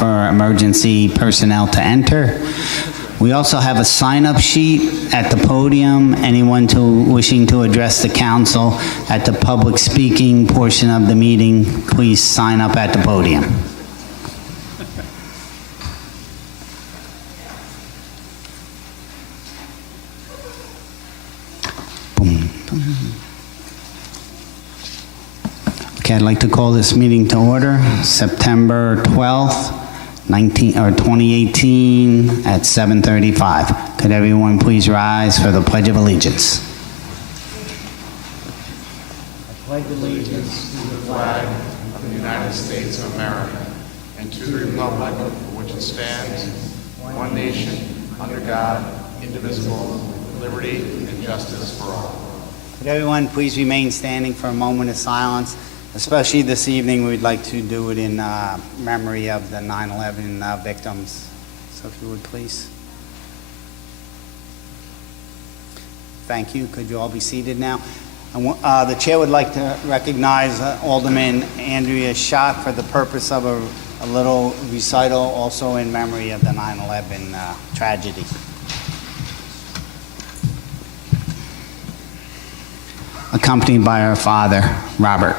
for emergency personnel to enter. We also have a sign-up sheet at the podium. Anyone wishing to address the council at the public speaking portion of the meeting, please sign up at the podium. Okay, I'd like to call this meeting to order, September 12th, 2018 at 7:35. Could everyone please rise for the Pledge of Allegiance? I pledge allegiance to the flag of the United States of America and to the republic for which it stands, one nation, under God, indivisible, with liberty and justice for all. Could everyone please remain standing for a moment of silence? Especially this evening, we'd like to do it in memory of the 9/11 victims. So if you would, please. Thank you. Could you all be seated now? The chair would like to recognize Alderman Andrea Schott for the purpose of a little recital, also in memory of the 9/11 tragedy. Accompanied by her father, Robert.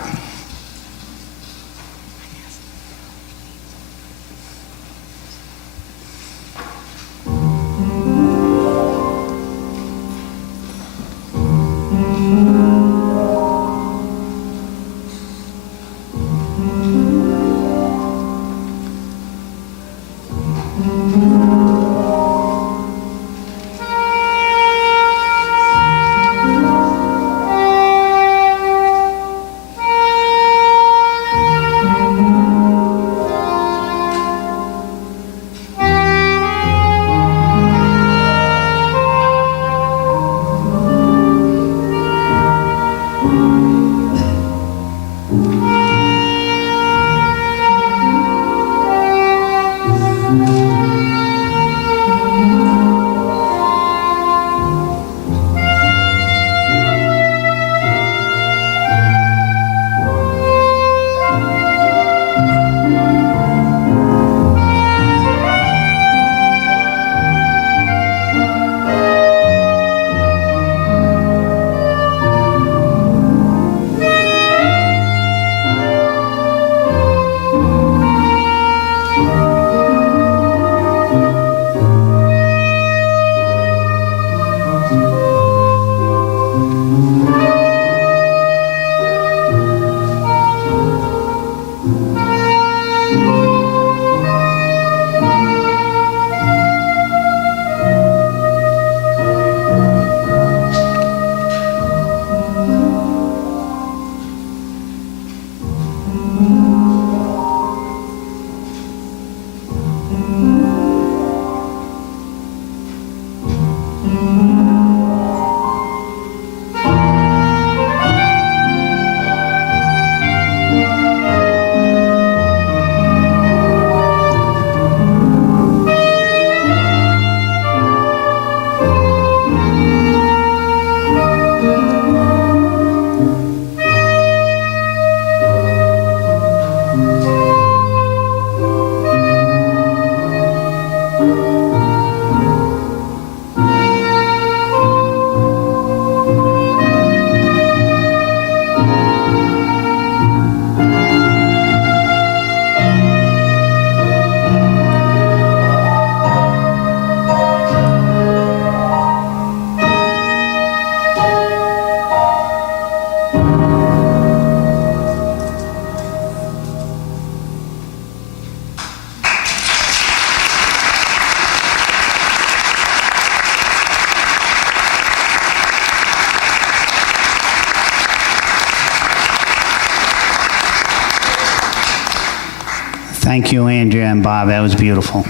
Thank you, Andrea and Bob. That was beautiful.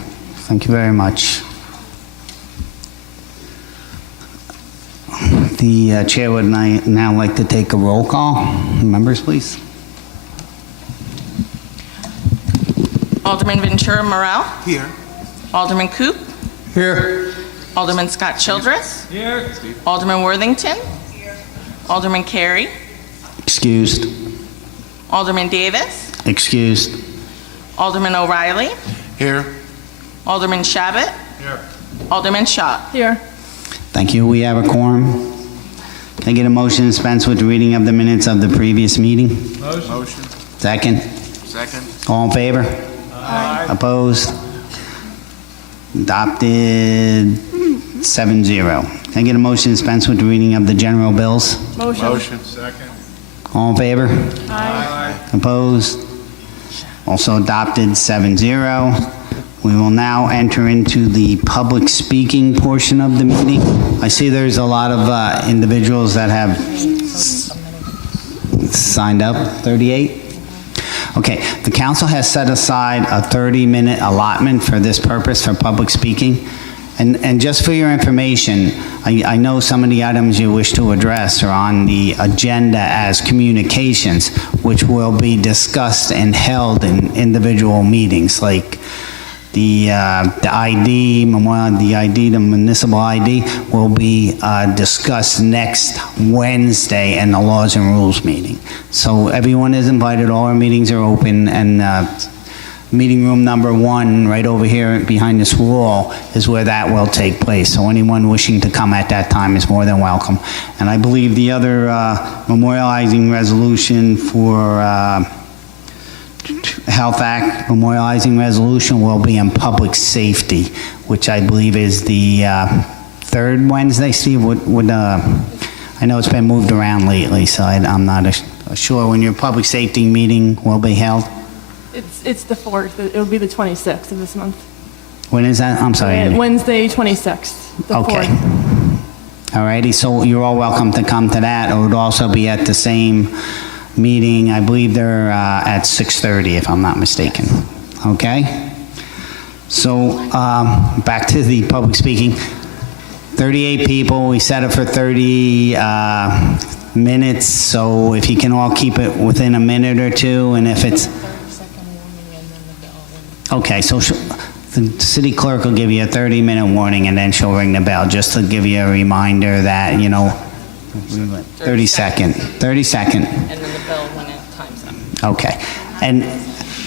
Thank you very much. The chair would now like to take a roll call. Members, please. Alderman Ventura Morel. Here. Alderman Coop. Here. Alderman Scott Childress. Here. Alderman Worthington. Here. Alderman Carey. Excused. Alderman Davis. Excused. Alderman O'Reilly. Here. Alderman Shabbat. Here. Alderman Shaw. Here. Thank you. We have a quorum. Can I get a motion to dispense with the reading of the minutes of the previous meeting? Motion. Second. Second. All in favor? Aye. Opposed? Adopted 7-0. Can I get a motion to dispense with the reading of the general bills? Motion. Second. All in favor? Aye. Opposed? Also adopted 7-0. We will now enter into the public speaking portion of the meeting. I see there's a lot of individuals that have signed up, 38? Okay, the council has set aside a 30-minute allotment for this purpose, for public speaking. And just for your information, I know some of the items you wish to address are on the agenda as communications, which will be discussed and held in individual meetings, like the ID, the municipal ID will be discussed next Wednesday in the Laws and Rules meeting. So everyone is invited, all our meetings are open, and meeting room number 1, right over here behind this wall, is where that will take place. So anyone wishing to come at that time is more than welcome. And I believe the other memorializing resolution for Health Act memorializing resolution will be in public safety, which I believe is the third Wednesday. Steve, I know it's been moved around lately, so I'm not sure when your public safety meeting will be held. It's the 4th. It'll be the 26th of this month. When is that? I'm sorry. Amy. Wednesday, 26th. The Okay. 4th. All righty, so you're all welcome to come to that. It would also be at the same meeting. I believe they're at 6:30, if I'm not mistaken. Okay? So back to the public speaking. 38 people. We set it for 30 minutes. So if you can all keep it within a minute or two, and if it's... Okay, so the city clerk will give you a 30-minute warning, and then she'll ring the bell, just to give you a reminder that, 30 second. And then the bell when it time's up. Okay. And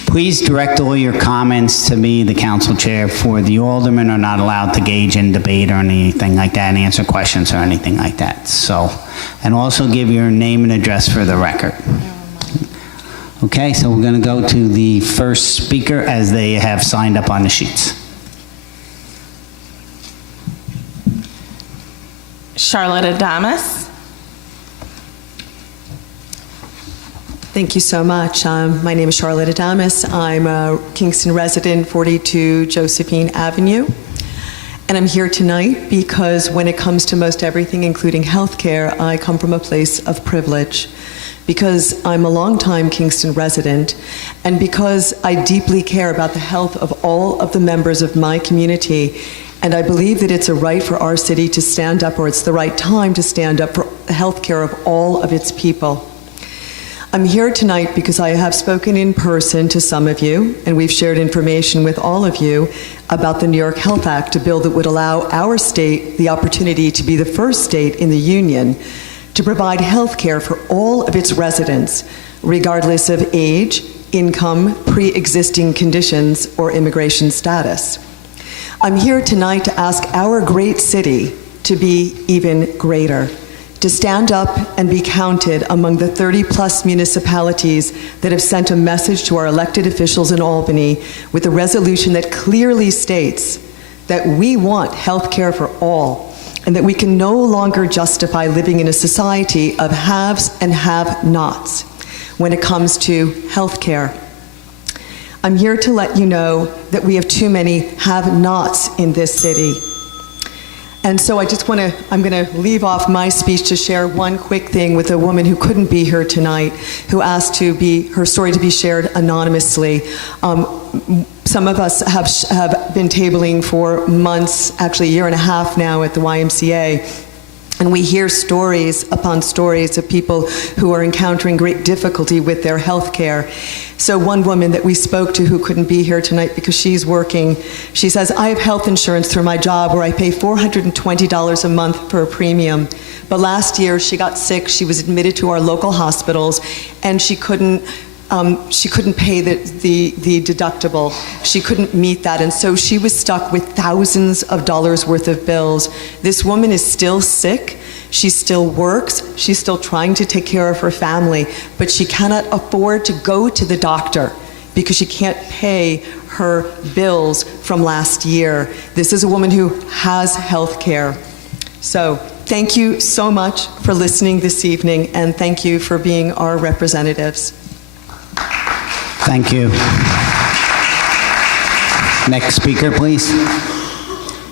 please direct all your comments to me, the council chair, for the aldermen are not allowed to gauge in debate or anything like that, and answer questions or anything like that. So, and also give your name and address for the record. Okay, so we're going to go to the first speaker as they have signed up on the sheets. Charlotte Adamas. Thank you so much. My name is Charlotte Adamas. I'm a Kingston resident, 42 Josephine Avenue. And I'm here tonight because when it comes to most everything, including healthcare, I come from a place of privilege. Because I'm a longtime Kingston resident, and because I deeply care about the health of all of the members of my community, and I believe that it's a right for our city to stand up, or it's the right time to stand up for the health care of all of its people. I'm here tonight because I have spoken in person to some of you, and we've shared information with all of you about the New York Health Act, a bill that would allow our state the opportunity to be the first state in the union to provide health care for all of its residents, regardless of age, income, pre-existing conditions, or immigration status. I'm here tonight to ask our great city to be even greater, to stand up and be counted among the 30-plus municipalities that have sent a message to our elected officials in Albany with a resolution that clearly states that we want health care for all, and that we can no longer justify living in a society of haves and have-nots when it comes to health care. I'm here to let you know that we have too many have-nots in this city. And so I'm going to leave off my speech to share one quick thing with a woman who couldn't be here tonight, who asked her story to be shared anonymously. Some of us have been tabling for months, actually a year and a half now at the YMCA. And we hear stories upon stories of people who are encountering great difficulty with their health care. So one woman that we spoke to who couldn't be here tonight because she's working, she says, I have health insurance through my job where I pay $420 a month for a premium. But last year she got sick, she was admitted to our local hospitals, and she couldn't she couldn't pay the deductible. She couldn't meet that, and so she was stuck with thousands of dollars worth of bills. This woman is still sick. She still works. She's still trying to take care of her family, but she cannot afford to go to the doctor because she can't pay her bills from last year. This is a woman who has health care. So thank you so much for listening this evening, and thank you for being our representatives. Thank you. Next speaker, please.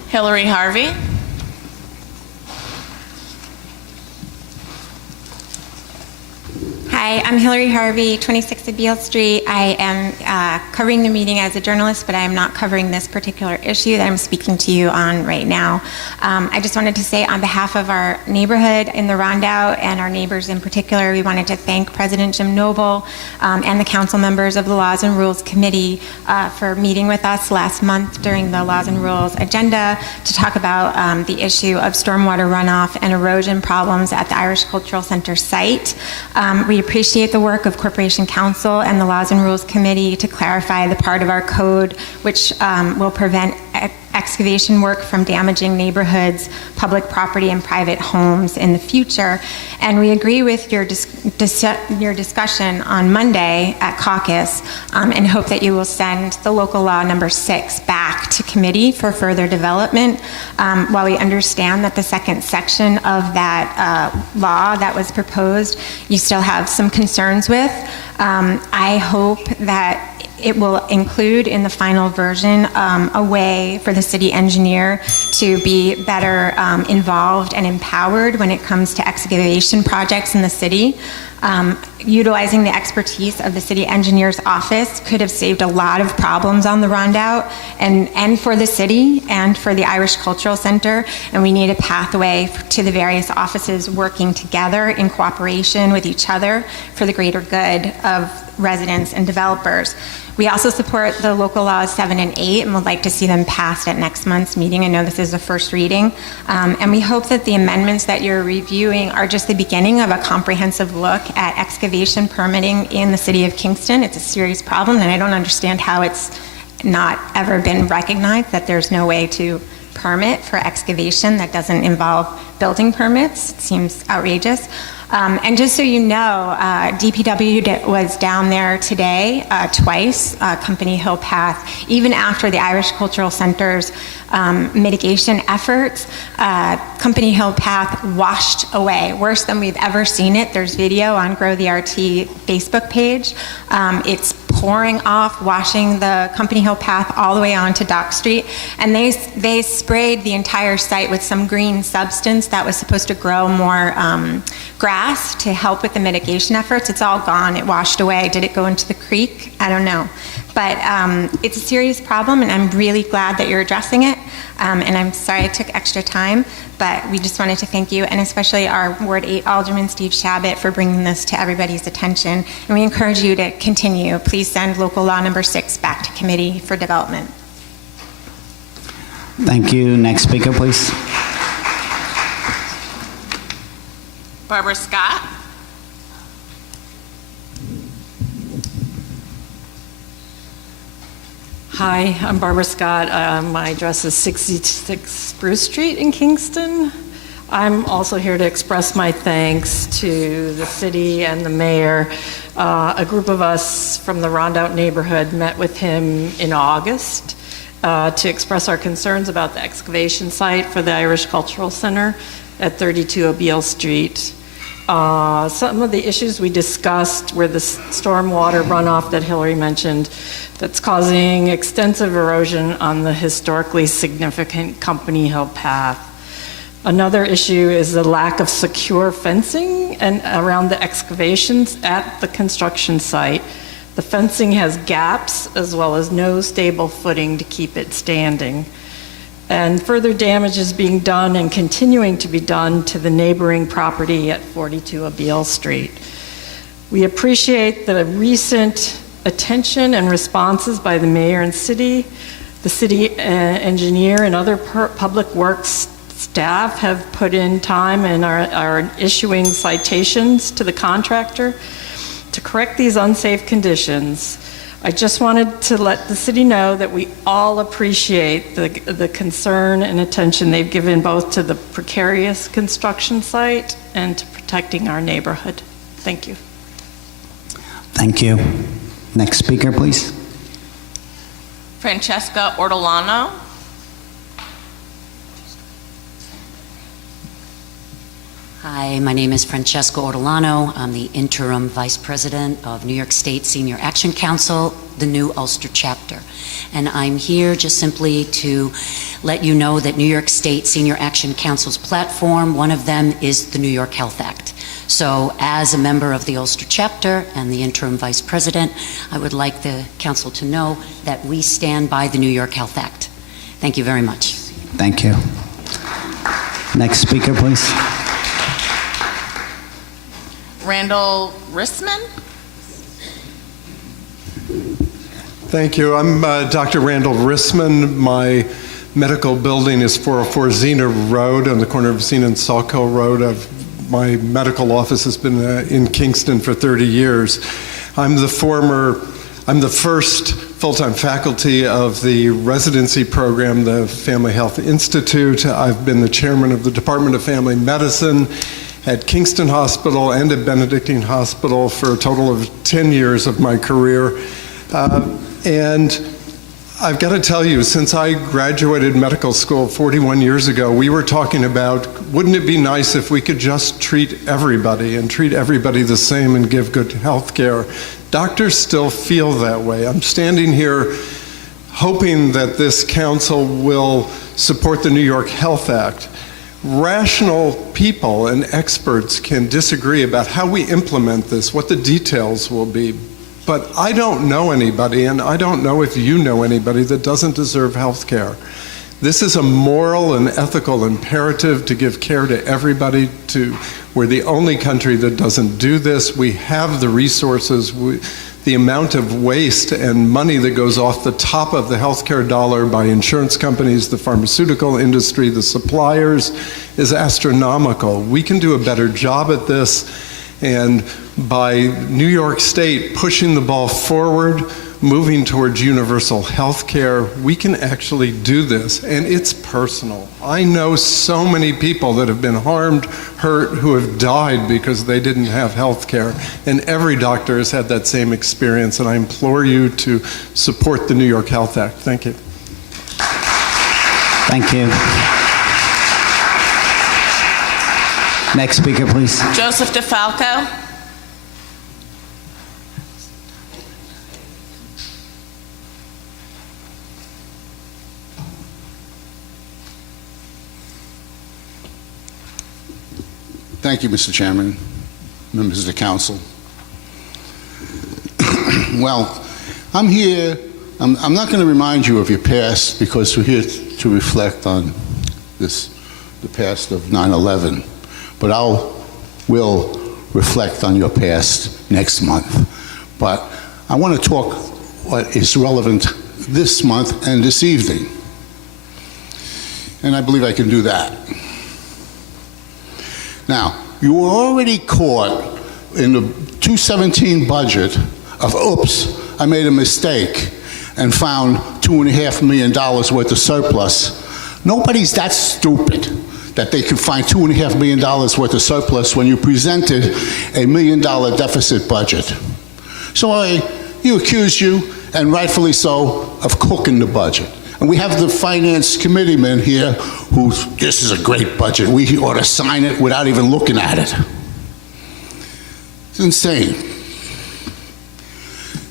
Hillary Harvey. Hi, I'm Hillary Harvey, 26 of Beale Street. I am covering the meeting as a journalist, but I am not covering this particular issue that I'm speaking to you on right now. I just wanted to say on behalf of our neighborhood in the Rondout and our neighbors in particular, we wanted to thank President Jim Noble and the council members of the Laws and Rules Committee for meeting with us last month during the Laws and Rules agenda to talk about the issue of stormwater runoff and erosion problems at the Irish Cultural Center site. We appreciate the work of Corporation Counsel and the Laws and Rules Committee to clarify the part of our code which will prevent excavation work from damaging neighborhoods, public property, and private homes in the future. And we agree with your discussion on Monday at caucus and hope that you will send the local law number 6 back to committee for further development. While we understand that the second section of that law that was proposed, you still have some concerns with. I hope that it will include in the final version a way for the city engineer to be better involved and empowered when it comes to excavation projects in the city. Utilizing the expertise of the city engineer's office could have saved a lot of problems on the Rondout and for the city and for the Irish Cultural Center, and we need a pathway to the various offices working together in cooperation with each other for the greater good of residents and developers. We also support the local laws 7 and 8 and would like to see them passed at next month's meeting. I know this is the first reading. And we hope that the amendments that you're reviewing are just the beginning of a comprehensive look at excavation permitting in the city of Kingston. It's a serious problem, and I don't understand how it's not ever been recognized that there's no way to permit for excavation that doesn't involve building permits. It seems outrageous. And just so you know, DPW was down there today twice, Company Hill Path, even after the Irish Cultural Center's mitigation efforts. Company Hill Path washed away, worse than we've ever seen it. There's video on Grow the RT Facebook page. It's pouring off, washing the Company Hill Path all the way onto Dock Street, and they sprayed the entire site with some green substance that was supposed to grow more grass to help with the mitigation efforts. It's all gone. It washed away. Did it go into the creek? I don't know. But it's a serious problem, and I'm really glad that you're addressing it. And I'm sorry I took extra time, but we just wanted to thank you, and especially our Ward 8 Alderman, Steve Shabbat, for bringing this to everybody's attention. And we encourage you to continue. Please send local law number 6 back to committee for development. Thank you. Next speaker, please. Barbara Scott. Hi, I'm Barbara Scott. My address is 66 Spruce Street in Kingston. I'm also here to express my thanks to the city and the mayor. A group of us from the Rondout neighborhood met with him in August to express our concerns about the excavation site for the Irish Cultural Center at 32 O'Beale Street. Some of the issues we discussed were the stormwater runoff that Hillary mentioned that's causing extensive erosion on the historically significant Company Hill Path. Another issue is the lack of secure fencing and around the excavations at the construction site. The fencing has gaps as well as no stable footing to keep it standing. And further damage is being done and continuing to be done to the neighboring property at 42 O'Beale Street. We appreciate the recent attention and responses by the mayor and city. The city engineer and other public works staff have put in time and are issuing citations to the contractor. To correct these unsafe conditions, I just wanted to let the city know that we all appreciate the concern and attention they've given both to the precarious construction site and to protecting our neighborhood. Thank you. Thank you. Next speaker, please. Francesca Ortolano. Hi, my name is Francesca Ortolano. I'm the interim vice president of New York State Senior Action Council, the new Ulster chapter. And I'm here just simply to let you know that New York State Senior Action Council's platform, one of them is the New York Health Act. So as a member of the Ulster chapter and the interim vice president, I would like the council to know that we stand by the New York Health Act. Thank you very much. Thank you. Next speaker, please. Randall Rissman. Thank you. I'm Dr. Randall Rissman. My medical building is 404 Xena Road on the corner of Xena and Sawkill Road. My medical office has been in Kingston for 30 years. I'm the first full-time faculty of the residency program, the Family Health Institute. I've been the chairman of the Department of Family Medicine at Kingston Hospital and at Benedictine Hospital for a total of 10 years of my career. And I've got to tell you, since I graduated medical school 41 years ago, we were talking about, wouldn't it be nice if we could just treat everybody and treat everybody the same and give good health care? Doctors still feel that way. I'm standing here hoping that this council will support the New York Health Act. Rational people and experts can disagree about how we implement this, what the details will be. But I don't know anybody, and I don't know if you know anybody that doesn't deserve health care. This is a moral and ethical imperative to give care to everybody. We're the only country that doesn't do this. We have the resources. The amount of waste and money that goes off the top of the healthcare dollar by insurance companies, the pharmaceutical industry, the suppliers is astronomical. We can do a better job at this, and by New York State pushing the ball forward, moving towards universal health care, we can actually do this, and it's personal. I know so many people that have been harmed, hurt, who have died because they didn't have health care, and every doctor has had that same experience, and I implore you to support the New York Health Act. Thank you. Thank you. Next speaker, please. Joseph DeFalco. Thank you, Mr. Chairman, members of the council. Well, I'm here, I'm not going to remind you of your past because we're here to reflect on the past of 9/11, but will reflect on your past next month. But I want to talk what is relevant this month and this evening, and I believe I can do that. Now, you were already caught in the 2017 budget of, oops, I made a mistake and found $2.5 million worth of surplus. Nobody's that stupid that they could find $2.5 million worth of surplus when you presented $1 million deficit budget. So you accuse you, and rightfully so, of cooking the budget. And we have the finance committee men here who, this is a great budget. We ought to sign it without even looking at it. It's insane.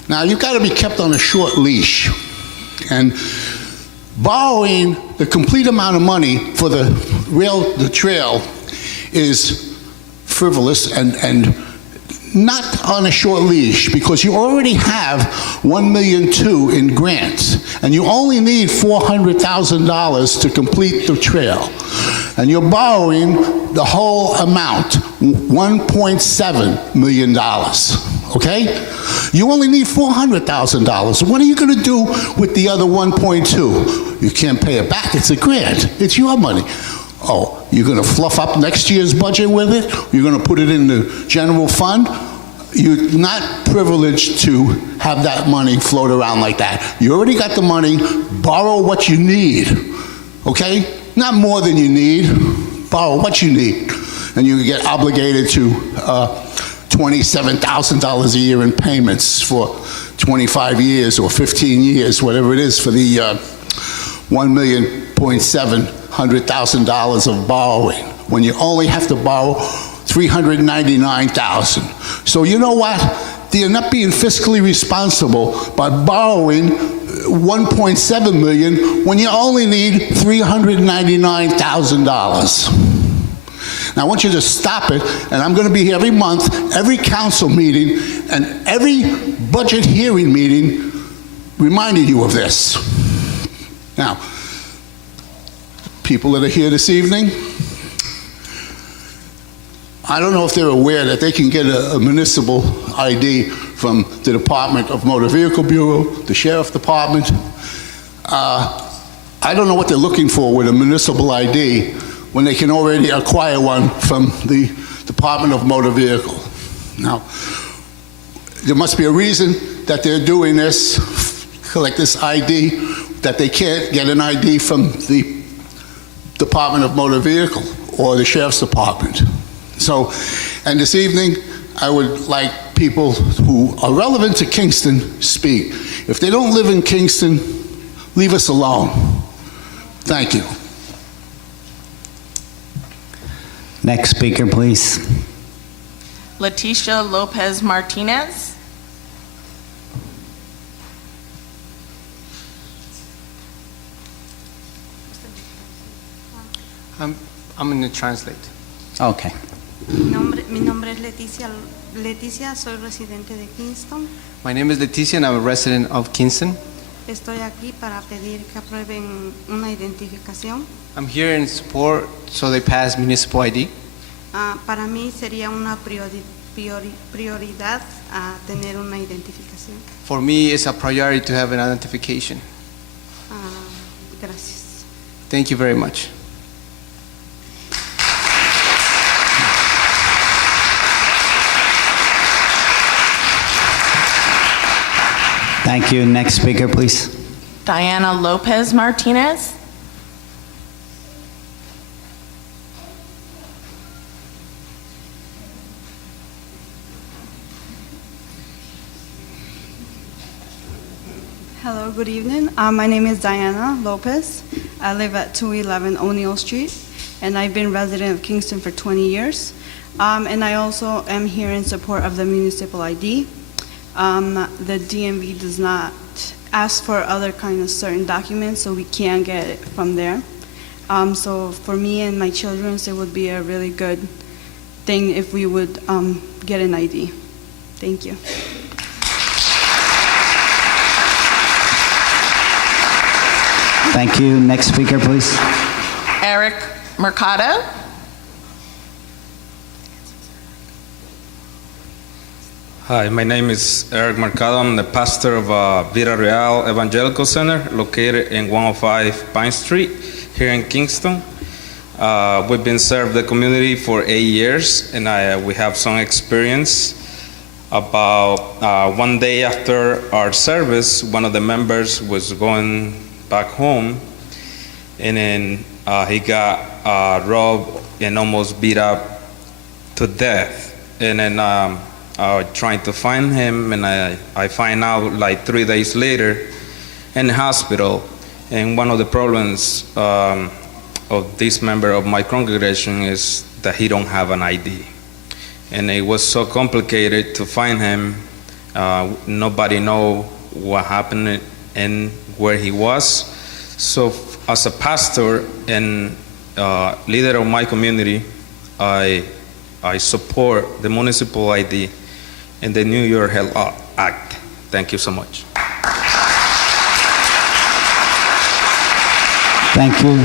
Now, you've got to be kept on a short leash. And borrowing the complete amount of money for the trail is frivolous and not on a short leash, because you already have $1.2 million in grants, and you only need $400,000 to complete the trail. And you're borrowing the whole amount, $1.7 million, okay? You only need $400,000. What are you going to do with the other 1.2? You can't pay it back. It's a grant. It's your money. Oh, you're going to fluff up next year's budget with it? You're going to put it in the general fund? you're not privileged to have that money float around like that. You already got the money. Borrow what you need, okay? Not more than you need. Borrow what you need. And you get obligated to $27,000 a year in payments for 25 years or 15 years, whatever it is, for the $1,700,000 of borrowing, when you only have to borrow $399,000. So you know what? You're not being fiscally responsible by borrowing $1.7 million when you only need $399,000. Now I want you to stop it, and I'm going to be here every month, every council meeting, and every budget hearing meeting reminding you of this. Now, people that are here this evening, I don't know if they're aware that they can get a municipal ID from the Department of Motor Vehicle Bureau, the Sheriff Department. I don't know what they're looking for with a municipal ID when they can already acquire one from the Department of Motor Vehicle. Now, there must be a reason that they're doing this, collect this ID, that they can't get an ID from the Department of Motor Vehicle or the Sheriff's Department. So, and this evening, I would like people who are relevant to Kingston speak. If they don't live in Kingston, leave us alone. Thank you. Next speaker, please. Leticia Lopez Martinez. I'm going to translate. Okay. Mi nombre es Leticia, soy residente de Kingston. My name is Leticia and I'm a resident of Kingston. Estoy aquí para pedir que aprueben una identificación. I'm here in support so they pass municipal ID. Para mí sería una prioridad tener una identificación. For me, it's a priority to have an identification. Gracias. Thank you very much. Thank you. Next speaker, please. Diana Lopez Martinez. Hello, good evening. My name is Diana Lopez. I live at 211 O'Neill Street, and I've been resident of Kingston for 20 years. And I also am here in support of the municipal ID. The DMV does not ask for other kind of certain documents, so we can't get it from there. So for me and my children, it would be a really good thing if we would get an ID. Thank you. Thank you. Next speaker, please. Eric Mercado. Hi, my name is Eric Mercado. I'm the pastor of Vida Real Evangelical Center located in 105 Pine Street here in Kingston. We've been serving the community for 8 years, and we have some experience. About one day after our service, one of the members was going back home, and then he got robbed and almost beat up to death. And then trying to find him, and I find out like 3 days later in the hospital. And one of the problems of this member of my congregation is that he don't have an ID. And it was so complicated to find him. Nobody know what happened and where he was. So as a pastor and leader of my community, I support the municipal ID and the New York Health Act. Thank you so much. Thank you.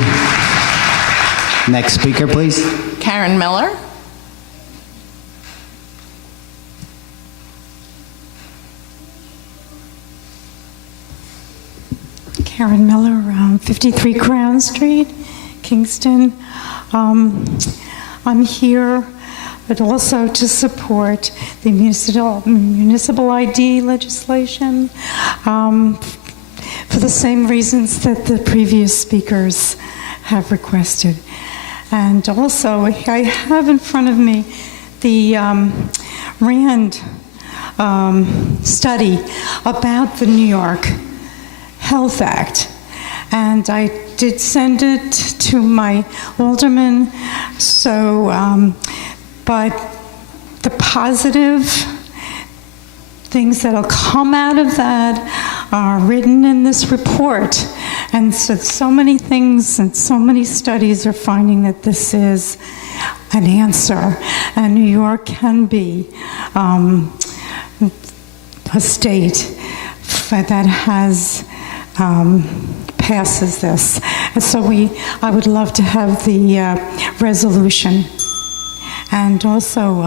Next speaker, please. Karen Miller. Karen Miller, 53 Crown Street, Kingston. I'm here but also to support the municipal ID legislation for the same reasons that the previous speakers have requested. And also, I have in front of me the RAND study about the New York Health Act. And I did send it to my alderman, so, but the positive things that'll come out of that are written in this report. And so many things and so many studies are finding that this is an answer. And New York can be a state that has passes this. And so I would love to have the resolution. And also,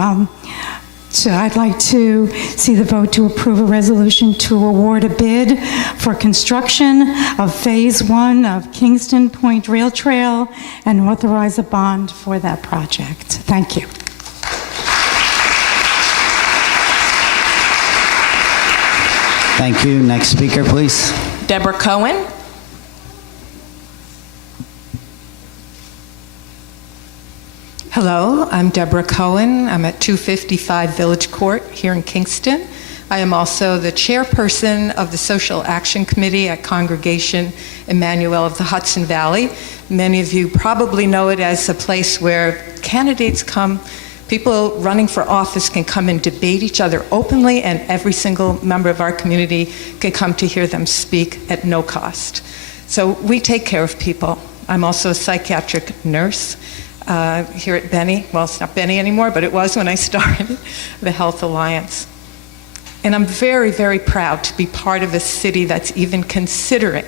I'd like to see the vote to approve a resolution to award a bid for construction of Phase 1 of Kingston Point Rail Trail and authorize a bond for that project. Thank you. Thank you. Next speaker, please. Deborah Cohen. Hello, I'm Deborah Cohen. I'm at 255 Village Court here in Kingston. I am also the chairperson of the Social Action Committee at Congregation Emmanuel of the Hudson Valley. Many of you probably know it as a place where candidates come, people running for office can come and debate each other openly, and every single member of our community can come to hear them speak at no cost. So we take care of people. I'm also a psychiatric nurse here at Benny. Well, it's not Benny anymore, but it was when I started the Health Alliance. And I'm very, very proud to be part of a city that's even considering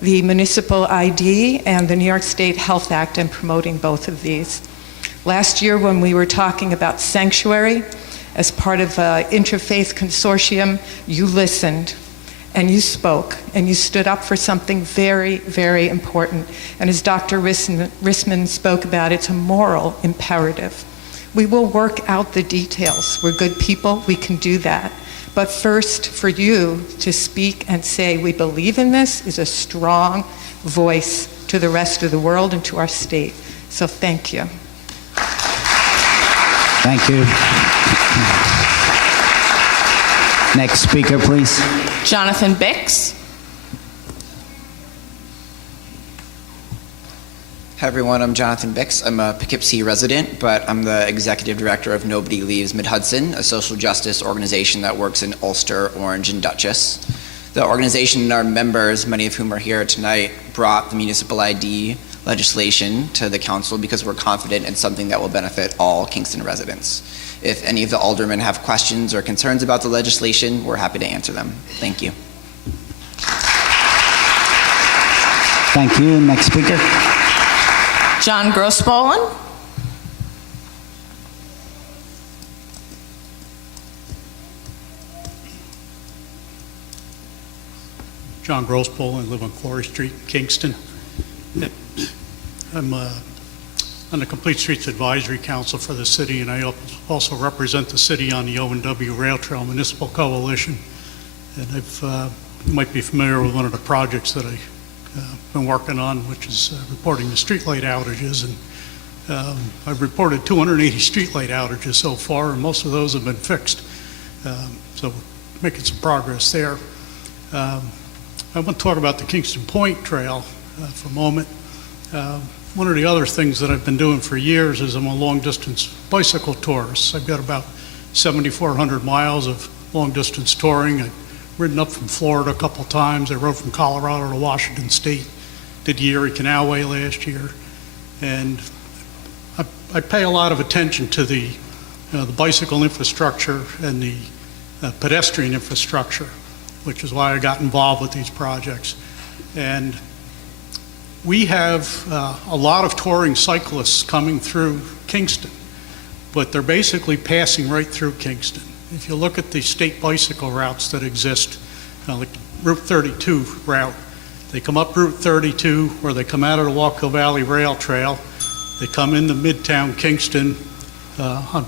the municipal ID and the New York State Health Act and promoting both of these. Last year, when we were talking about sanctuary as part of an interfaith consortium, you listened and you spoke and you stood up for something very, very important. And as Dr. Rissman spoke about, it's a moral imperative. We will work out the details. We're good people, we can do that. But first, for you to speak and say we believe in this is a strong voice to the rest of the world and to our state. So thank you. Thank you. Next speaker, please. Jonathan Bix. Hi everyone, I'm Jonathan Bix. I'm a Poughkeepsie resident, but I'm the executive director of Nobody Leaves Mid-Hudson, a social justice organization that works in Ulster, Orange, and Dutchess. The organization and our members, many of whom are here tonight, brought the municipal ID legislation to the council because we're confident it's something that will benefit all Kingston residents. If any of the aldermen have questions or concerns about the legislation, we're happy to answer them. Thank you. Thank you. Next speaker. John Grossbollen. John Grossbollen. I live on Quarry Street, Kingston. I'm on the Complete Streets Advisory Council for the city, and I also represent the city on the O&W Rail Trail Municipal Coalition. And you might be familiar with one of the projects that I've been working on, which is reporting the streetlight outages. And I've reported 280 streetlight outages so far, and most of those have been fixed. So we're making some progress there. I want to talk about the Kingston Point Trail for a moment. One of the other things that I've been doing for years is I'm a long-distance bicycle tourist. I've got about 7,400 miles of long-distance touring. I've ridden up from Florida a couple times. I rode from Colorado to Washington State, did the Erie Canalway last year. And I pay a lot of attention to the bicycle infrastructure and the pedestrian infrastructure, which is why I got involved with these projects. And we have a lot of touring cyclists coming through Kingston, but they're basically passing right through Kingston. If you look at the state bicycle routes that exist, like the Route 32 route, they come up Route 32, or they come out of the Wallkill Valley Rail Trail, they come into Midtown Kingston, on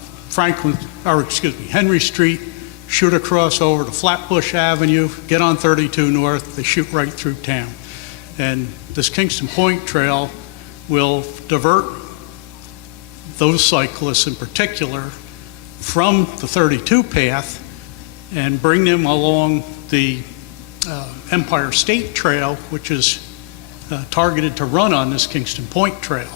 Henry Street, shoot across over to Flatbush Avenue, get on 32 North, they shoot right through town. And this Kingston Point Trail will divert those cyclists in particular from the 32 path and bring them along the Empire State Trail, which is targeted to run on this Kingston Point Trail.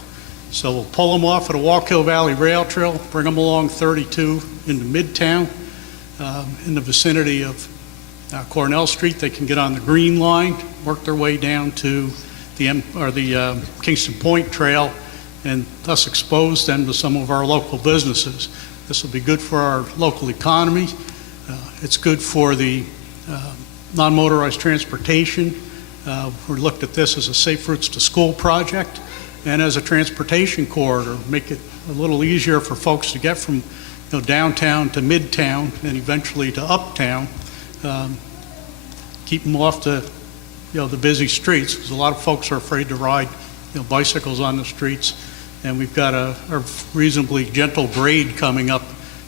So we'll pull them off at a Wallkill Valley Rail Trail, bring them along 32 into Midtown. In the vicinity of Cornell Street, they can get on the Green Line, work their way down to the Kingston Point Trail, and thus expose them to some of our local businesses. This will be good for our local economy. It's good for the non-motorized transportation. We looked at this as a Safe Routes to School project and as a transportation corridor, make it a little easier for folks to get from downtown to midtown and eventually to uptown. Keep them off the busy streets, because a lot of folks are afraid to ride bicycles on the streets. And we've got a reasonably gentle grade coming up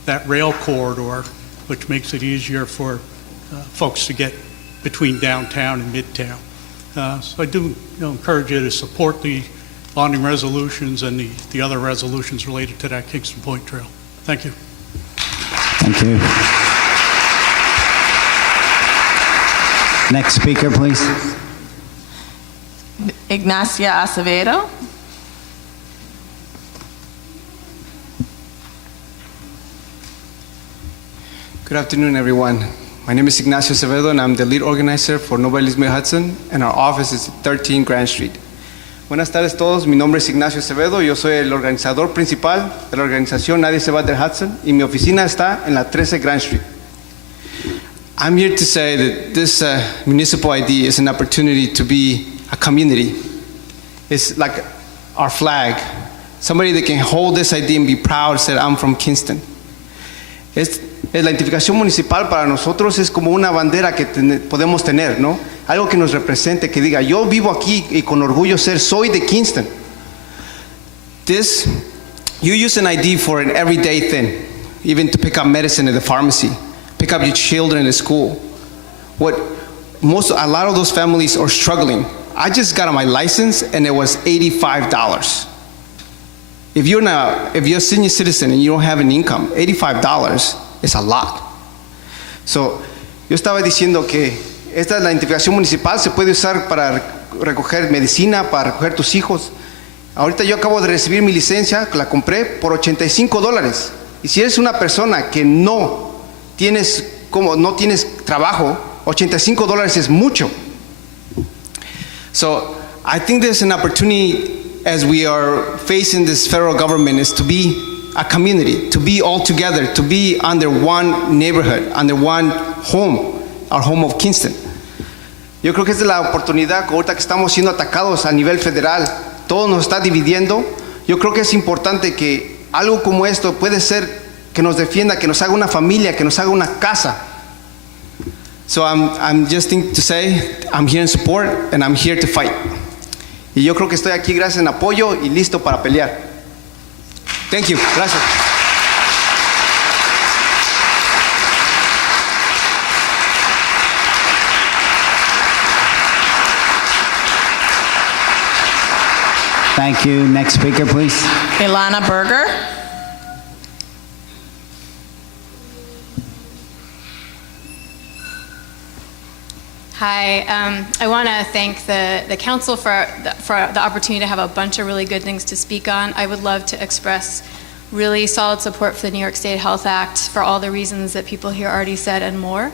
that rail corridor, which makes it easier for folks to get between downtown and midtown. So I do encourage you to support the bonding resolutions and the other resolutions related to that Kingston Point Trail. Thank you. Thank you. Next speaker, please. Ignacia Acevedo. Good afternoon, everyone. My name is Ignacio Acevedo, and I'm the lead organizer for Nobody Leaves Mid-Hudson, and our office is at 13 Grand Street. Buenas tardes todos, mi nombre es Ignacio Acevedo, yo soy el organizador principal de la organización Nadie se va del Hudson, y mi oficina está en la 13 Grand Street. I'm here to say that this municipal ID is an opportunity to be a community. It's like our flag, somebody that can hold this ID and be proud, say, I'm from Kingston. La identificación municipal para nosotros es como una bandera que podemos tener, ¿no? Algo que nos represente, que diga, yo vivo aquí y con orgullo soy de Kingston. You use an ID for an everyday thing, even to pick up medicine at the pharmacy, pick up your children at school. A lot of those families are struggling. I just got my license and it was $85. If you're a senior citizen and you don't have an income, $85 is a lot. So, yo estaba diciendo que esta la identificación municipal se puede usar para recoger medicina, para recoger tus hijos. Ahorita yo acabo de recibir mi licencia, la compré por $85. Y si eres una persona que no tienes trabajo, $85 es mucho. So, I think there's an opportunity as we are facing this federal government is to be a community, to be all together, to be under one neighborhood, under one home, our home of Kingston. Yo creo que esta es la oportunidad, ahorita que estamos siendo atacados a nivel federal, todo nos está dividiendo. Yo creo que es importante que algo como esto puede ser que nos defienda, que nos haga una familia, que nos haga una casa. So I'm just thinking to say, I'm here in support and I'm here to fight. Y yo creo que estoy aquí gracias en apoyo y listo para pelear. Thank you. Gracias. Thank you. Next speaker, please. Ilana Berger. Hi, I want to thank the council for the opportunity to have a bunch of really good things to speak on. I would love to express really solid support for the New York State Health Act for all the reasons that people here already said and more.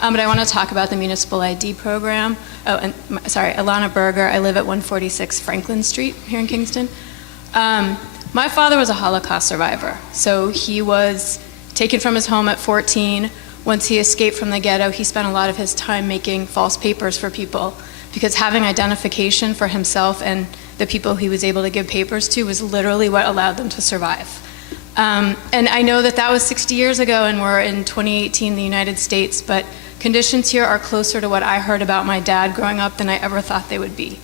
But I want to talk about the municipal ID program. Ilana Berger. I live at 146 Franklin Street here in Kingston. My father was a Holocaust survivor, so he was taken from his home at 14. Once he escaped from the ghetto, he spent a lot of his time making false papers for people, because having identification for himself and the people he was able to give papers to was literally what allowed them to survive. And I know that was 60 years ago and we're in 2018 in the United States, but conditions here are closer to what I heard about my dad growing up than I ever thought they would be.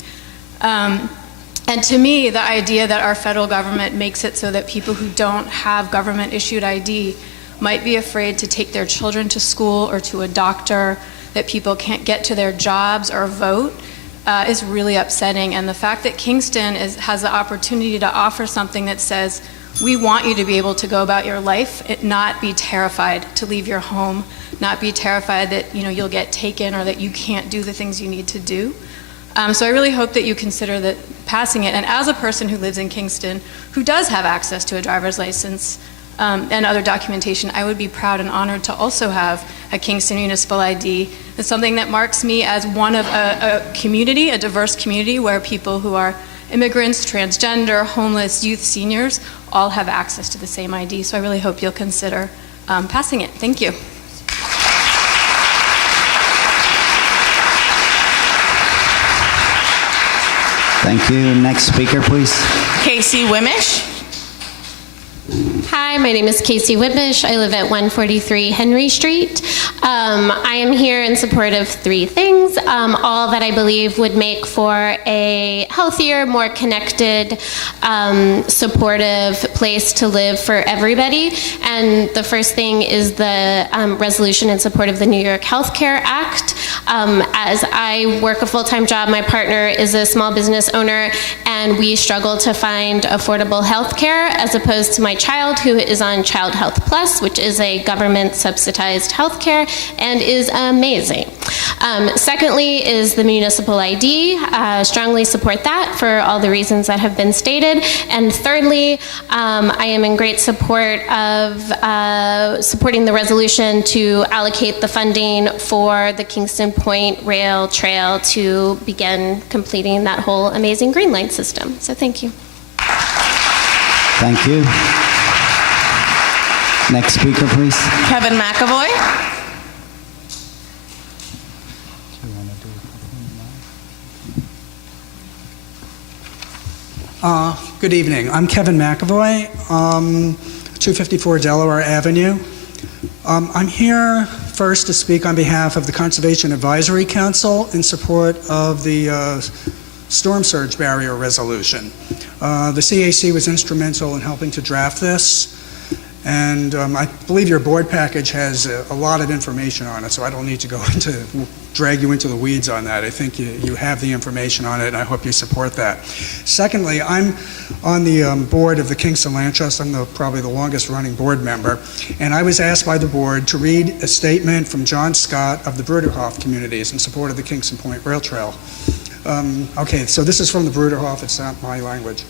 And to me, the idea that our federal government makes it so that people who don't have government-issued ID might be afraid to take their children to school or to a doctor, that people can't get to their jobs or vote, is really upsetting. And the fact that Kingston has the opportunity to offer something that says, we want you to be able to go about your life, not be terrified to leave your home, not be terrified that you'll get taken or that you can't do the things you need to do. So I really hope that you consider passing it. And as a person who lives in Kingston, who does have access to a driver's license and other documentation, I would be proud and honored to also have a Kingston municipal ID. It's something that marks me as one of a community, a diverse community, where people who are immigrants, transgender, homeless, youth, seniors, all have access to the same ID. So I really hope you'll consider passing it. Thank you. Thank you. Next speaker, please. Casey Wimmish. Hi, my name is Casey Whitbish. I live at 143 Henry Street. I am here in support of three things, all that I believe would make for a healthier, more connected, supportive place to live for everybody. And the first thing is the resolution in support of the New York Healthcare Act. As I work a full-time job, my partner is a small business owner, and we struggle to find affordable health care, as opposed to my child, who is on Child Health Plus, which is a government-subsidized health care and is amazing. Secondly is the municipal ID. Strongly support that for all the reasons that have been stated. And thirdly, I am in great support of supporting the resolution to allocate the funding for the Kingston Point Rail Trail to begin completing that whole amazing Green Line system. So thank you. Thank you. Next speaker, please. Kevin McAvoy. Good evening. I'm Kevin McAvoy, 254 Delaware Avenue. I'm here first to speak on behalf of the Conservation Advisory Council in support of the storm surge barrier resolution. The CAC was instrumental in helping to draft this, and I believe your board package has a lot of information on it, so I don't need to drag you into the weeds on that. I think you have the information on it, and I hope you support that. Secondly, I'm on the board of the Kingston Land Trust. I'm probably the longest running board member, and I was asked by the board to read a statement from John Scott of the Bruderhof communities in support of the Kingston Point Rail Trail. Okay, so this is from the Bruderhof. It's not my language.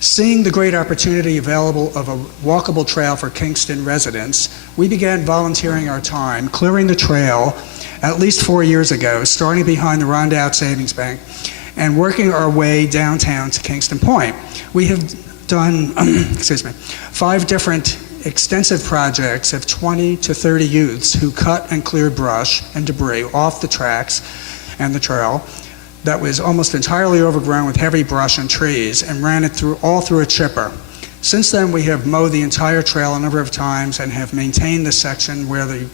Seeing the great opportunity available of a walkable trail for Kingston residents, we began volunteering our time, clearing the trail at least 4 years ago, starting behind the Rondout Savings Bank and working our way downtown to Kingston Point. We have done 5 different extensive projects of 20 to 30 youths who cut and cleared brush and debris off the tracks and the trail that was almost entirely overgrown with heavy brush and trees, and ran it all through a chipper. Since then, we have mowed the entire trail a number of times and have maintained the section where the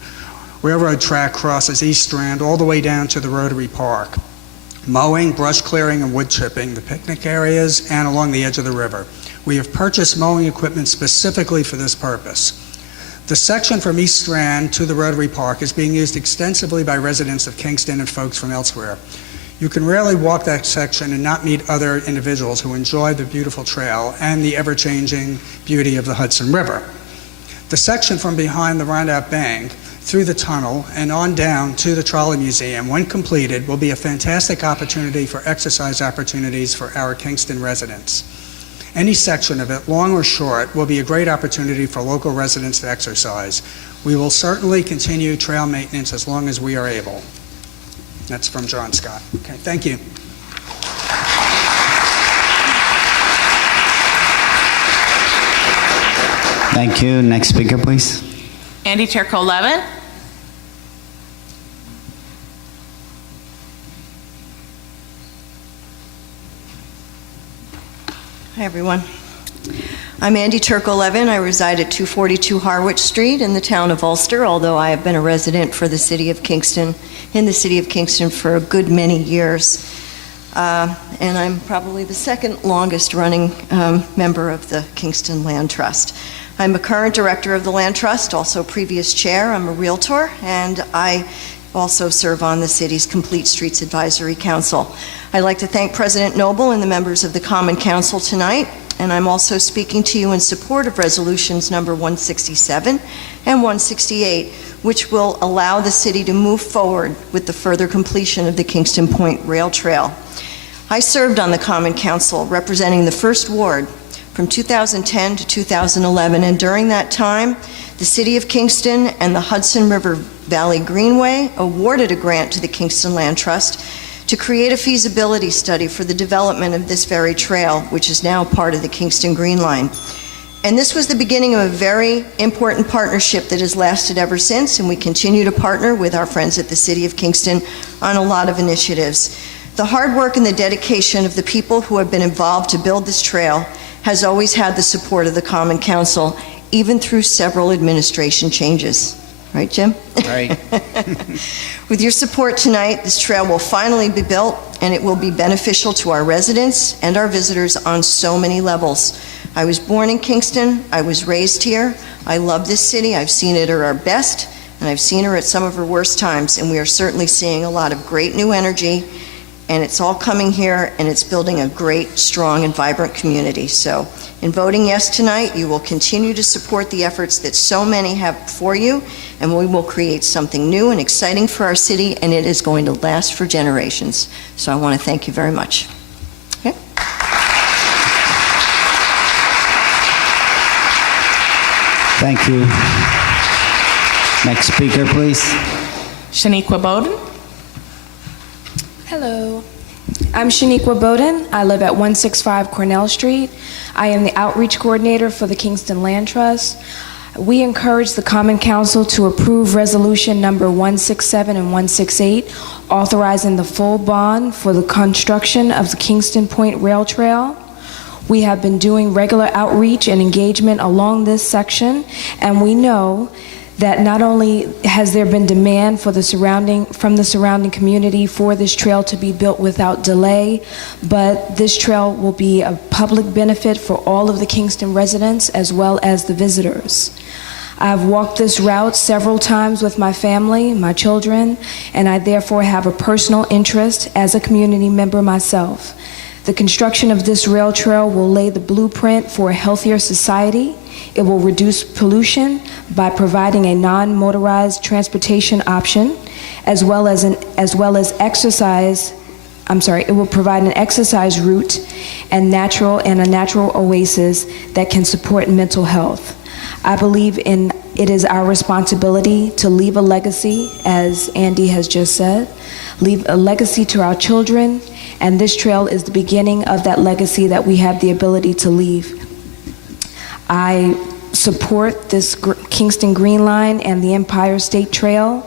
railroad track crosses East Strand all the way down to the Rotary Park. Mowing, brush clearing, and wood chipping the picnic areas and along the edge of the river. We have purchased mowing equipment specifically for this purpose. The section from East Strand to the Rotary Park is being used extensively by residents of Kingston and folks from elsewhere. You can rarely walk that section and not meet other individuals who enjoy the beautiful trail and the ever-changing beauty of the Hudson River. The section from behind the Rondout Bank through the tunnel and on down to the Trolley Museum, when completed, will be a fantastic opportunity for exercise opportunities for our Kingston residents. Any section of it, long or short, will be a great opportunity for local residents to exercise. We will certainly continue trail maintenance as long as we are able. That's from John Scott. Okay, thank you. Thank you. Next speaker, please. Andy Turco-Levin. Hi, everyone. I'm Andy Turco-Levin. I reside at 242 Harwich Street in the town of Ulster, although I have been a resident for the city of Kingston, in the city of Kingston for a good many years. and I'm probably the second longest running member of the Kingston Land Trust. I'm a current director of the Land Trust, also previous chair. I'm a realtor, and I also serve on the city's Complete Streets Advisory Council. I'd like to thank President Noble and the members of the Common Council tonight, and I'm also speaking to you in support of resolutions number 167 and 168, which will allow the city to move forward with the further completion of the Kingston Point Rail Trail. I served on the Common Council representing the First Ward from 2010 to 2011, and during that time, the City of Kingston and the Hudson River Valley Greenway awarded a grant to the Kingston Land Trust to create a feasibility study for the development of this very trail, which is now part of the Kingston Green Line. And this was the beginning of a very important partnership that has lasted ever since, and we continue to partner with our friends at the City of Kingston on a lot of initiatives. The hard work and the dedication of the people who have been involved to build this trail has always had the support of the Common Council, even through several administration changes. Right, Jim? Right. With your support tonight, this trail will finally be built, and it will be beneficial to our residents and our visitors on so many levels. I was born in Kingston. I was raised here. I love this city. I've seen it at our best, and I've seen her at some of her worst times, and we are certainly seeing a lot of great new energy, and it's all coming here, and it's building a great, strong, and vibrant community. So in voting yes tonight, you will continue to support the efforts that so many have before you, and we will create something new and exciting for our city, and it is going to last for generations. So I want to thank you very much. Okay. Thank you. Next speaker, please. Shaniqua Bowden. Hello, I'm Shaniqua Bowden. I live at 165 Cornell Street. I am the outreach coordinator for the Kingston Land Trust. We encourage the Common Council to approve resolution number 167 and 168, authorizing the full bond for the construction of the Kingston Point Rail Trail. We have been doing regular outreach and engagement along this section, and we know that not only has there been demand from the surrounding community for this trail to be built without delay, but this trail will be a public benefit for all of the Kingston residents as well as the visitors. I've walked this route several times with my family, my children, and I therefore have a personal interest as a community member myself. The construction of this rail trail will lay the blueprint for a healthier society. It will reduce pollution by providing a non-motorized transportation option, as well as exercise. It will provide an exercise route and a natural oasis that can support mental health. I believe it is our responsibility to leave a legacy, as Andy has just said, leave a legacy to our children, and this trail is the beginning of that legacy that we have the ability to leave. I support this Kingston Green Line and the Empire State Trail,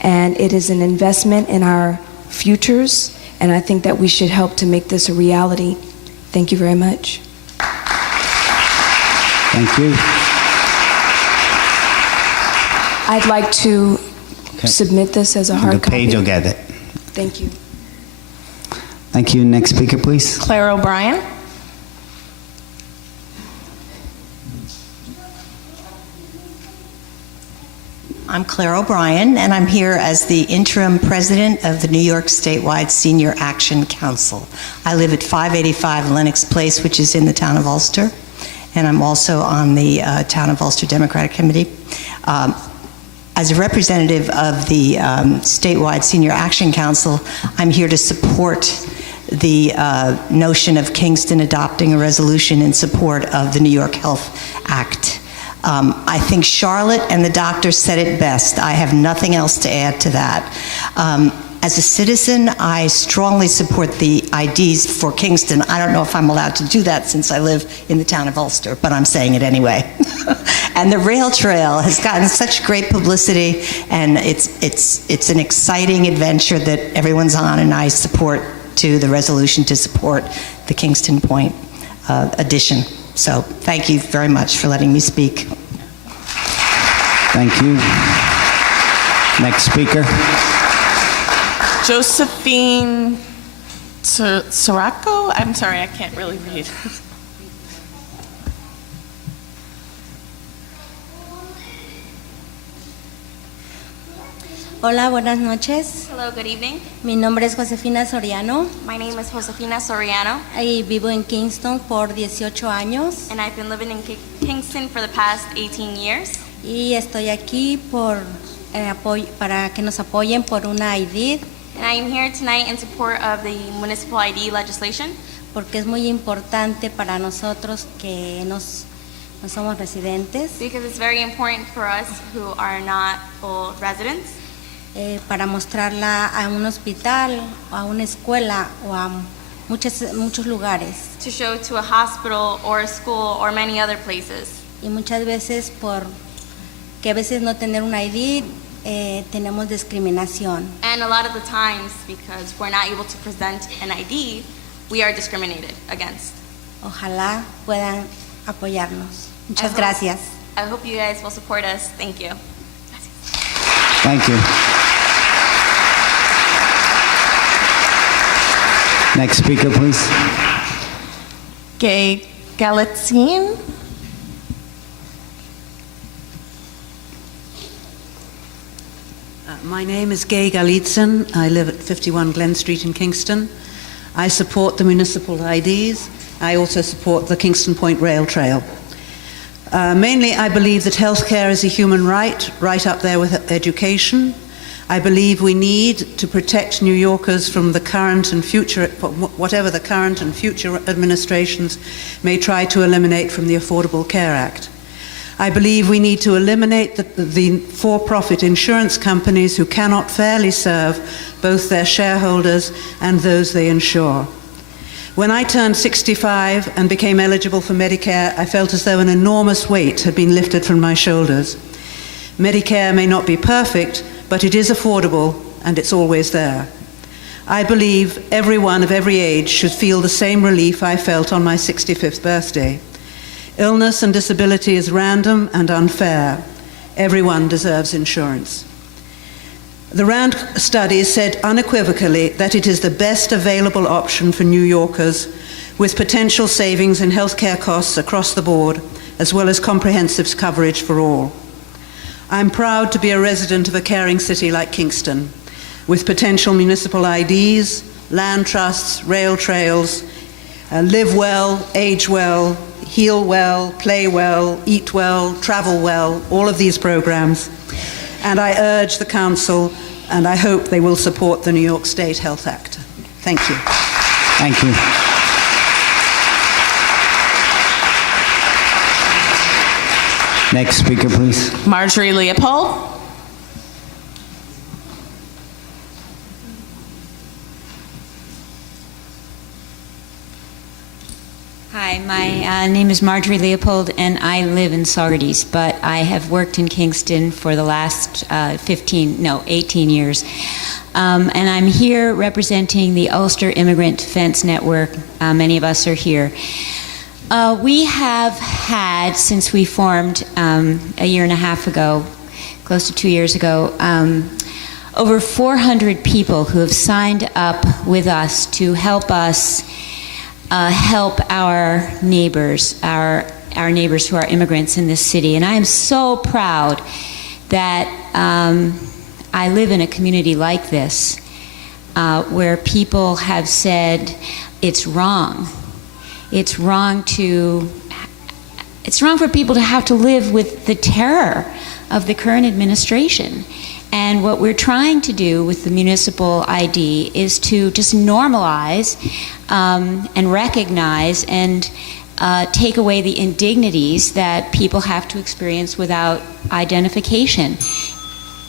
and it is an investment in our futures, and I think that we should help to make this a reality. Thank you very much. Thank you. I'd like to submit this as a hard The page copy. will get it. Thank you. Thank you. Next speaker, please. Claire O'Brien. I'm Claire O'Brien, and I'm here as the interim president of the New York Statewide Senior Action Council. I live at 585 Lenox Place, which is in the town of Ulster, and I'm also on the Town of Ulster Democratic Committee. As a representative of the Statewide Senior Action Council, I'm here to support the notion of Kingston adopting a resolution in support of the New York Health Act. I think Charlotte and the doctor said it best. I have nothing else to add to that. As a citizen, I strongly support the IDs for Kingston. I don't know if I'm allowed to do that since I live in the town of Ulster, but I'm saying it anyway. And the rail trail has gotten such great publicity, and it's an exciting adventure that everyone's on, and I support to the resolution to support the Kingston Point addition. So thank you very much for letting me speak. Thank you. Next speaker. Josephine Sirocco? I'm sorry, I can't really read. Hola, buenas noches. Hello, good evening. Mi nombre es Josefina Soriano My name is Josefina Soriano, y vivo en Kingston por 18 años and I've been living in Kingston for the past 18 years. y estoy aquí para que nos apoyen por una ID And I am here tonight in support of the municipal ID legislation porque es muy importante para nosotros que no somos residentes because it's very important for us who are not full residents para mostrarla a un hospital o a una escuela o a muchos lugares. to show to a hospital or a school or many other places. Y muchas veces por que a veces no tener un ID tenemos discriminación. And a lot of the times, because we're not able to present an ID, we are discriminated against. Ojalá puedan apoyarnos. Muchas gracias. I hope you guys will support us. Thank you. Thank you. Next speaker, please. Gay Galitzine? My name is Gay Galitzin. I live at 51 Glen Street in Kingston. I support the municipal IDs. I also support the Kingston Point Rail Trail. Mainly, I believe that healthcare is a human right, right up there with education. I believe we need to protect New Yorkers from the current and future, whatever the current and future administrations may try to eliminate from the Affordable Care Act. I believe we need to eliminate the for-profit insurance companies who cannot fairly serve both their shareholders and those they insure. When I turned 65 and became eligible for Medicare, I felt as though an enormous weight had been lifted from my shoulders. Medicare may not be perfect, but it is affordable and it's always there. I believe everyone of every age should feel the same relief I felt on my 65th birthday. Illness and disability is random and unfair. Everyone deserves insurance. The RAND study said unequivocally that it is the best available option for New Yorkers, with potential savings in healthcare costs across the board, as well as comprehensive coverage for all. I'm proud to be a resident of a caring city like Kingston, with potential municipal IDs, land trusts, rail trails, live well, age well, heal well, play well, eat well, travel well, all of these programs. And I urge the Council, and I hope they will support the New York State Health Act. Thank you. Thank you. Next speaker, please. Marjorie Leopold? Hi, my name is Marjorie Leopold, and I live in Saugerties, but I have worked in Kingston for the last 18 years. And I'm here representing the Ulster Immigrant Defense Network. Many of us are here. We have had, since we formed a year and a half ago, close to 2 years ago, over 400 people who have signed up with us to help us help our neighbors, our neighbors who are immigrants in this city. And I am so proud that I live in a community like this, where people have said it's wrong. It's wrong for people to have to live with the terror of the current administration. And what we're trying to do with the municipal ID is to just normalize and recognize and take away the indignities that people have to experience without identification.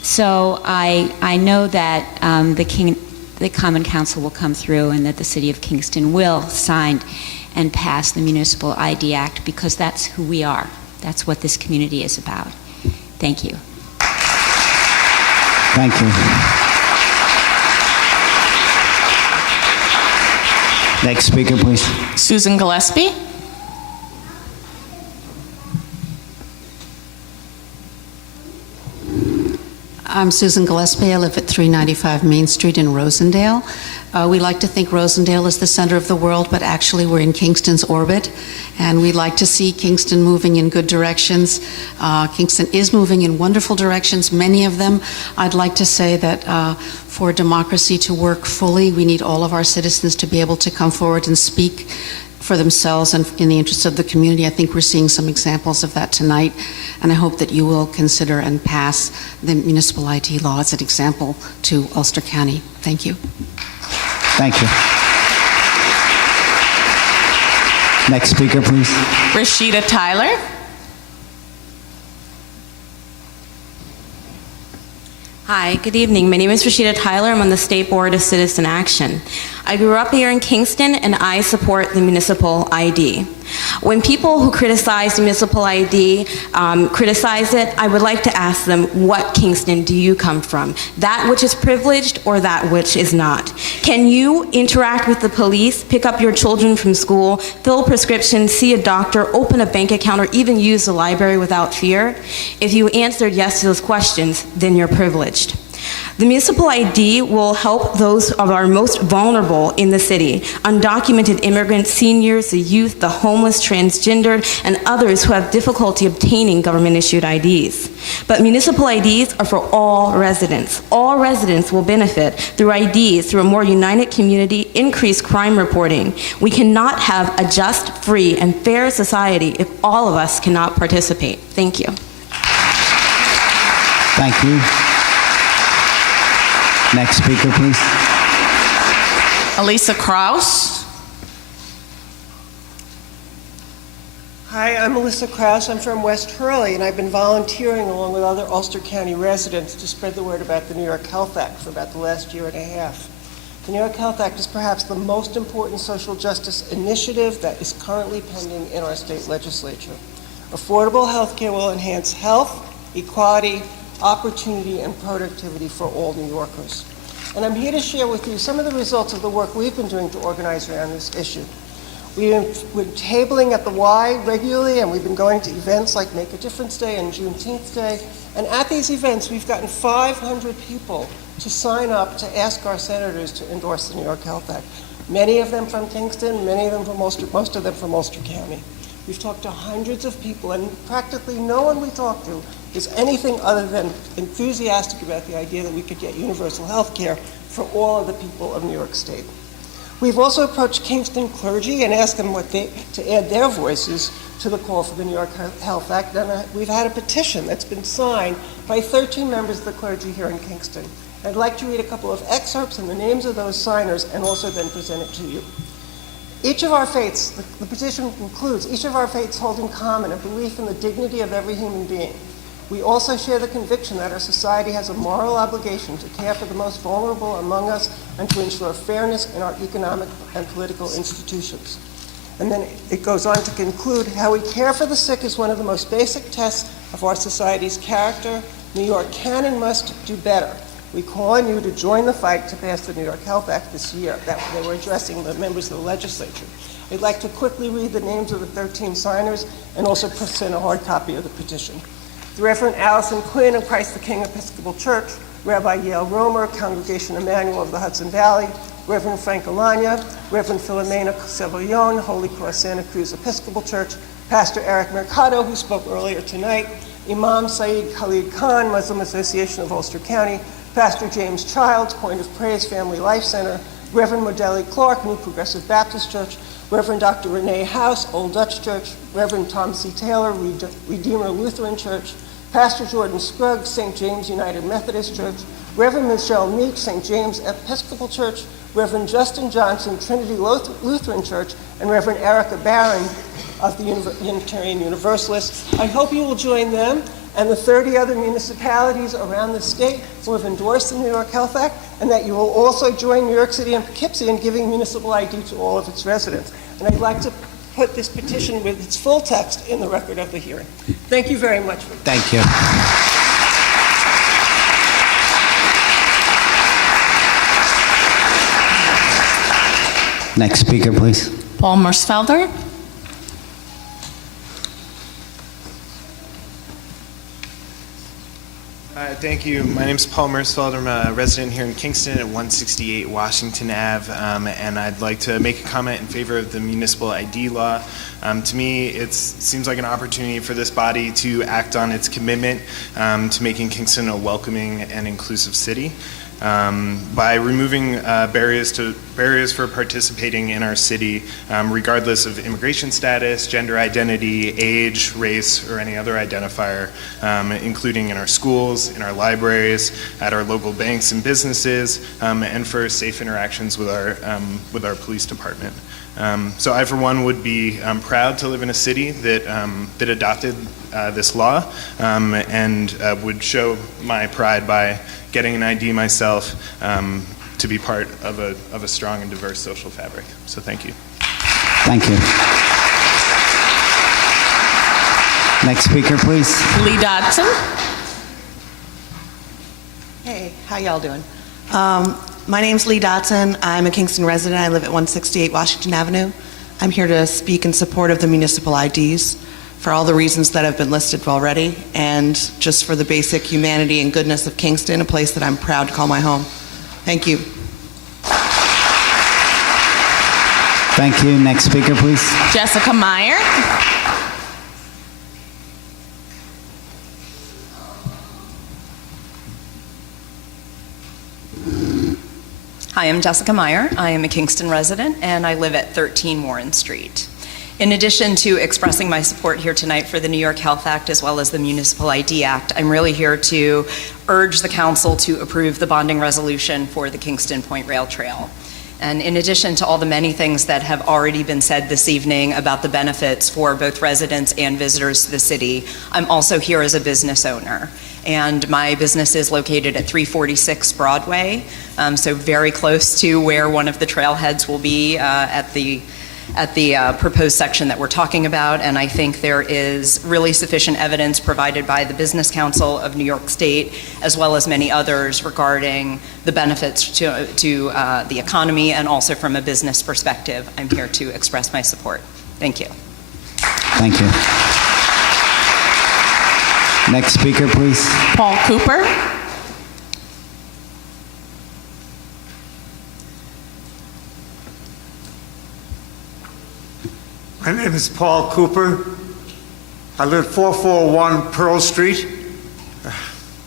So I know that the Common Council will come through and that the City of Kingston will sign and pass the Municipal ID Act, because that's who we are. That's what this community is about. Thank you. Thank you. Next speaker, please. Susan Gillespie? I'm Susan Gillespie. I live at 395 Main Street in Rosendale. We like to think Rosendale is the center of the world, but actually we're in Kingston's orbit, and we like to see Kingston moving in good directions. Kingston is moving in wonderful directions, many of them. I'd like to say that for democracy to work fully, we need all of our citizens to be able to come forward and speak for themselves and in the interest of the community. I think we're seeing some examples of that tonight, and I hope that you will consider and pass the municipal ID law as an example to Ulster County. Thank you. Thank you. Next speaker, please. Rashida Tyler. Hi, good evening. My name is Rashida Tyler. I'm on the State Board of Citizen Action. I grew up here in Kingston, and I support the municipal ID. When people who criticize the municipal ID criticize it, I would like to ask them, what Kingston do you come from? That which is privileged or that which is not? Can you interact with the police, pick up your children from school, fill prescriptions, see a doctor, open a bank account, or even use the library without fear? If you answered yes to those questions, then you're privileged. The municipal ID will help those of our most vulnerable in the city: undocumented immigrants, seniors, the youth, the homeless, transgendered, and others who have difficulty obtaining government-issued IDs. But municipal IDs are for all residents. All residents will benefit through IDs, through a more united community, increased crime reporting. We cannot have a just, free, and fair society if all of us cannot participate. Thank you. Thank you. Next speaker, please. Elisa Kraus. Hi, I'm Melissa Krause. I'm from West Hurley, and I've been volunteering along with other Ulster County residents to spread the word about the New York Health Act for about the last year and a half. The New York Health Act is perhaps the most important social justice initiative that is currently pending in our state legislature. Affordable health care will enhance health, equality, opportunity, and productivity for all New Yorkers. And I'm here to share with you some of the results of the work we've been doing to organize around this issue. We're tabling at the Y regularly, and we've been going to events like Make a Difference Day and Juneteenth Day. And at these events, we've gotten 500 people to sign up to ask our senators to endorse the New York Health Act. Many of them from Kingston, many of them from most of them from Ulster County. We've talked to hundreds of people, and practically no one we talk to is anything other than enthusiastic about the idea that we could get universal health care for all of the people of New York State. We've also approached Kingston clergy and asked them to add their voices to the call for the New York Health Act. And we've had a petition that's been signed by 13 members of the clergy here in Kingston. I'd like to read a couple of excerpts and the names of those signers, and also then present it to you. Each of our faiths, the petition includes, each of our faiths hold in common a belief in the dignity of every human being. We also share the conviction that our society has a moral obligation to care for the most vulnerable among us and to ensure fairness in our economic and political institutions. And then it goes on to conclude, how we care for the sick is one of the most basic tests of our society's character. New York can and must do better. We call on you to join the fight to pass the New York Health Act this year. That they were addressing the members of the legislature. I'd like to quickly read the names of the 13 signers and also present a hard copy of the petition. The Reverend Allison Quinn of Christ the King Episcopal Church, Rabbi Yale Romer, Congregation Emmanuel of the Hudson Valley, Reverend Frank Alanya, Reverend Filomena Cevillon, Holy Cross Santa Cruz Episcopal Church, Pastor Eric Mercado, who spoke earlier tonight, Imam Saeed Khalid Khan, Muslim Association of Ulster County, Pastor James Childs, Point of Praise Family Life Center, Reverend Modeli Clark, New Progressive Baptist Church, Reverend Dr. Renee House, Old Dutch Church, Reverend Tom C. Taylor, Redeemer Lutheran Church, Pastor Jordan Scruggs, St. James United Methodist Church, Reverend Michelle Meek, St. James Episcopal Church, Reverend Justin Johnson, Trinity Lutheran Church, and Reverend Erica Barron of the Unitarian Universalists. I hope you will join them and the 30 other municipalities around the state who have endorsed the New York Health Act, and that you will also join New York City and Poughkeepsie in giving municipal ID to all of its residents. And I'd like to put this petition with its full text in the record of the hearing. Thank you very much. Thank you. Next speaker, please. Paul Mersfelder. Thank you. My name is Paul Mersfeld. I'm a resident here in Kingston at 168 Washington Ave, and I'd like to make a comment in favor of the municipal ID law. To me, it seems like an opportunity for this body to act on its commitment to making Kingston a welcoming and inclusive city. By removing barriers for participating in our city, regardless of immigration status, gender identity, age, race, or any other identifier, including in our schools, in our libraries, at our local banks and businesses, and for safe interactions with our police department. So I, for one, would be proud to live in a city that adopted this law, and would show my pride by getting an ID myself to be part of a strong and diverse social fabric. So thank you. Thank you. Next speaker, please. Lee Dodson. Hey, how y'all doing? My name's Lee Dodson. I'm a Kingston resident. I live at 168 Washington Avenue. I'm here to speak in support of the municipal IDs for all the reasons that have been listed already, and just for the basic humanity and goodness of Kingston, a place that I'm proud to call my home. Thank you. Thank you. Next speaker, please. Jessica Meyer. Hi, I'm Jessica Meyer. I am a Kingston resident, and I live at 13 Warren Street. In addition to expressing my support here tonight for the New York Health Act as well as the Municipal ID Act, I'm really here to urge the council to approve the bonding resolution for the Kingston Point Rail Trail. And in addition to all the many things that have already been said this evening about the benefits for both residents and visitors to the city, I'm also here as a business owner. And my business is located at 346 Broadway, so very close to where one of the trailheads will be at the proposed section that we're talking about. And I think there is really sufficient evidence provided by the Business Council of New York State, as well as many others, regarding the benefits to the economy and also from a business perspective. I'm here to express my support. Thank you. Thank you. Next speaker, please. Paul Cooper. My name is Paul Cooper. I live at 441 Pearl Street.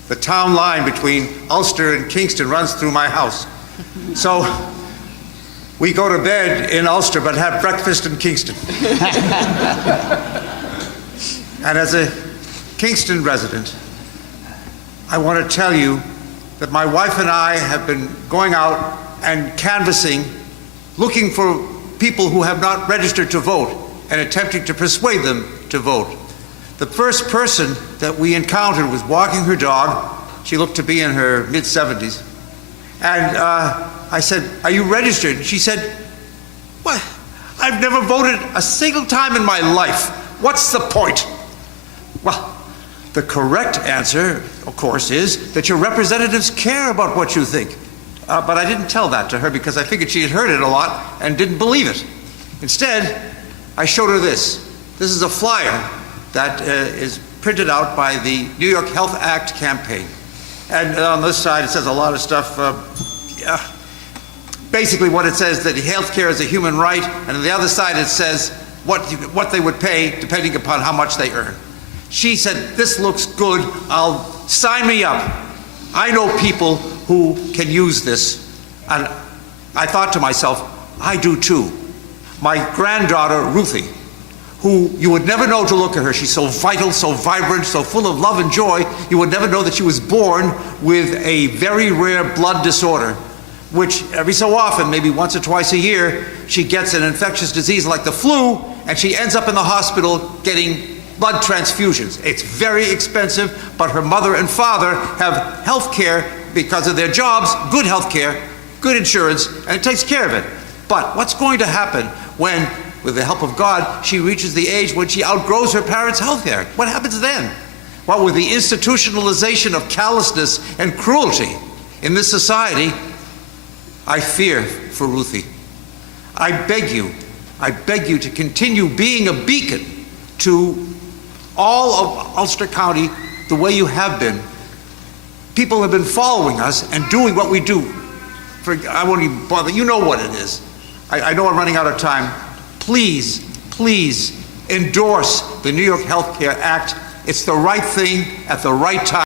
The town line between Ulster and Kingston runs through my house. So we go to bed in Ulster but have breakfast in Kingston. And as a Kingston resident, I want to tell you that my wife and I have been going out and canvassing, looking for people who have not registered to vote and attempting to persuade them to vote. The first person that we encountered was walking her dog. She looked to be in her mid-70s. And I said, "Are you registered?" And she said, "What? I've never voted a single time in my life. What's the point?" Well, the correct answer, of course, is that your representatives care about what you think. But I didn't tell that to her because I figured she had heard it a lot and didn't believe it. Instead, I showed her this. This is a flyer that is printed out by the New York Health Act campaign. And on this side, it says a lot of stuff. Basically, what it says that health care is a human right, and on the other side, it says what they would pay depending upon how much they earn. She said, "This looks good. I'll sign me up. I know people who can use this." And I thought to myself, I do too. My granddaughter, Ruthie, who you would never know to look at her. She's so vital, so vibrant, so full of love and joy, you would never know that she was born with a very rare blood disorder, which every so often, maybe once or twice a year, she gets an infectious disease like the flu, and she ends up in the hospital getting blood transfusions. It's very expensive, but her mother and father have health care because of their jobs, good health care, good insurance, and it takes care of it. But what's going to happen when, with the help of God, she reaches the age when she outgrows her parents' health care? What happens then? Well, with the institutionalization of callousness and cruelty in this society, I fear for Ruthie. I beg you to continue being a beacon to all of Ulster County the way you have been. People have been following us and doing what we do. I won't even bother. You know what it is. I know I'm running out of time. Please, please endorse the New York Health Care Act. It's the right thing at the right time.